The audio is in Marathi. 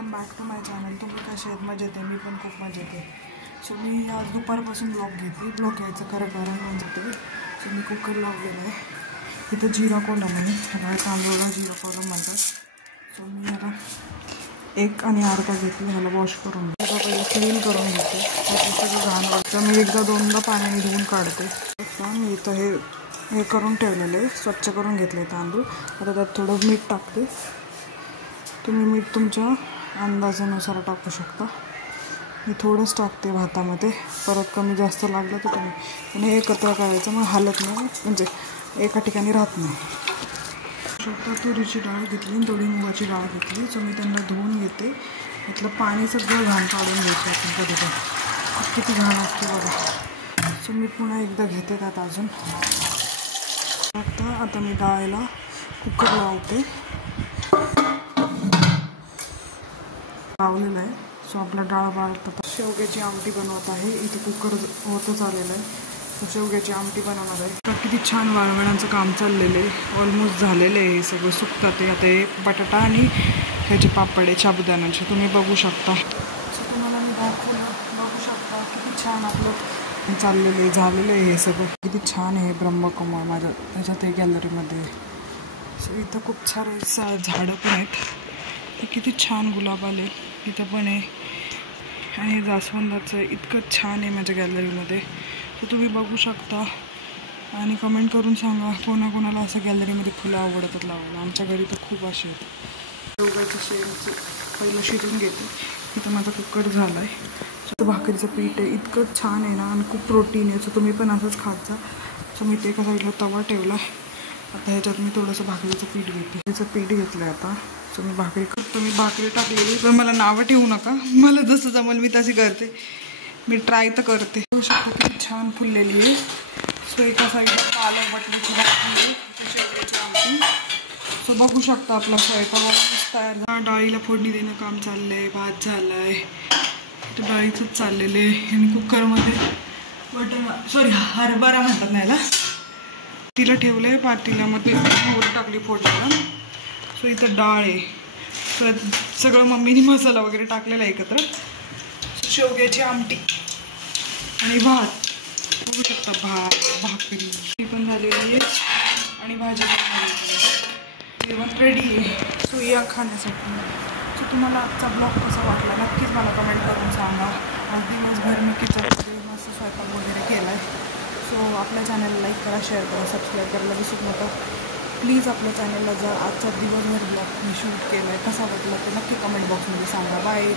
Welcome back to my channel. तुम्ही कसे आहेत? मजेत आहे. मी पण खूप मजेत आहे. सो मी आज दुपारपासून ब्लॉग घ्यायचं खरं कारण म्हणजे ते सो मी कुकर लावलेलं आहे. इथं जिरा कोलम आहे, ह्याला तांदूळला जिरा कोलम म्हणतात. सो मी ह्याला 1 आणि अर्धा घेतलं. ह्याला वॉश करून घेतो, पहिलं क्लीन करून घेते. त्याचं सगळं घाण वाटतं. मी एकदा दोनदा पाण्याने धुवून काढते. मी इथं हे करून ठेवलेलं आहे, स्वच्छ करून घेतले तांदूळ. आता त्यात थोडं मीठ टाकते. तुम्ही मीठ तुमच्या अंदाजानुसार टाकू शकता. मी थोडंच टाकते भातामध्ये, परत कमी जास्त लागलं तर तुम्ही पण हे एकत्र करायचं, मग हालत नाही, म्हणजे एका ठिकाणी राहत नाही. शकता तुरीची डाळ घेतली आणि थोडी मुगाची डाळ घेतली. सो मी त्यांना धुवून घेते. यातलं पाणी सगळं घाण काढून घ्यायचं आपण कधी पण, किती घाण असते बघा. सो मी पुन्हा एकदा घेते त्यात अजून. आता मी डाळीला कुकर लावते. लावलेलं आहे. सो आपला डाळ वाळतात. शेवग्याची आमटी बनवत आहे. इथे कुकर होतच आलेलं आहे. सो शेवग्याची आमटी बनवणार आहे. तर किती छान वाळवण्याचं काम चाललेलं आहे. ऑलमोस्ट झालेलं आहे. हे सगळं सुकतात ते. आता हे बटाटा आणि ह्याचे पापड आहे साबुदाण्याचे, तुम्ही बघू शकता. सो तुम्हाला मी दाखवलं, बघू शकता किती छान आपलं चाललेलं आहे, झालेलं आहे हे सगळं. किती छान आहे ब्रह्मकमळ माझ्या ह्याच्यात आहे गॅलरीमध्ये. सो इथं खूप सारे झाडं पण आहेत. हे किती छान गुलाब आले इथं पण आहे. आणि हे जास्वंदाचं इतकं छान आहे माझ्या गॅलरीमध्ये. तर तुम्ही बघू शकता आणि कमेंट करून सांगा कोणाकोणाला असं गॅलरीमध्ये फुलं आवडतात लावायला. आमच्या घरी तर खूप असे आहेत. शेवगाचं शेंगचं पहिलं शिजून घेते. इथं माझा कुकर झाला आहे. सो भाकरीचं पीठ आहे, इतकं छान आहे ना, आणि खूप प्रोटीन आहे. सो तुम्ही पण असंच खात जा. सो मी ते एका साईडला तवा ठेवला आहे. आता ह्याच्यात मी थोडंसं भाकरीचं पीठ घेते. त्याचं पीठ घेतलं आहे आता. सो मी भाकरी करतो. मी भाकरी टाकलेली, पण मला नावं ठेवू नका. मला जसं जमेल मी तशी करते. मी ट्राय तर करते. बघू शकता किती छान फुललेली आहे. सो एका साईडला पालक बटाट्याची भाजी आहे, शेवग्याची आमटी. सो बघू शकता आपला स्वयंपाक तयार झाला. डाळीला फोडणी देणं काम चाललं आहे. भात झाला आहे, तर डाळीचंच चाललेलं आहे. आणि कुकरमध्ये हरभरा म्हणतात ना याला, तिला ठेवलं आहे पातील्यामध्ये, मोहरी टाकली फोडणीला. सो इथं डाळ आहे. तर सगळं मम्मीने मसाला वगैरे टाकलेला आहे एकत्र. शेवग्याची आमटी आणि भात, बघू शकता. भाकरी पण झालेली आहे आणि भाजी पण झालेली आहे. जेवण रेडी आहे. सो या खाण्यासाठी. सो तुम्हाला आजचा ब्लॉग कसा वाटला नक्कीच मला कमेंट करून सांगा. आज दिवसभर मी किचनमध्ये मस्त स्वयंपाक वगैरे केला आहे. सो आपल्या चॅनलला लाईक करा, शेअर करा, सबस्क्राईब करायला विसरू नका प्लीज. आपल्या चॅनलला जर आजचा दिवसभर ब्लॉग मी शूट केला आहे कसा वाटला ते नक्की कमेंट बॉक्समध्ये सांगा. बाय.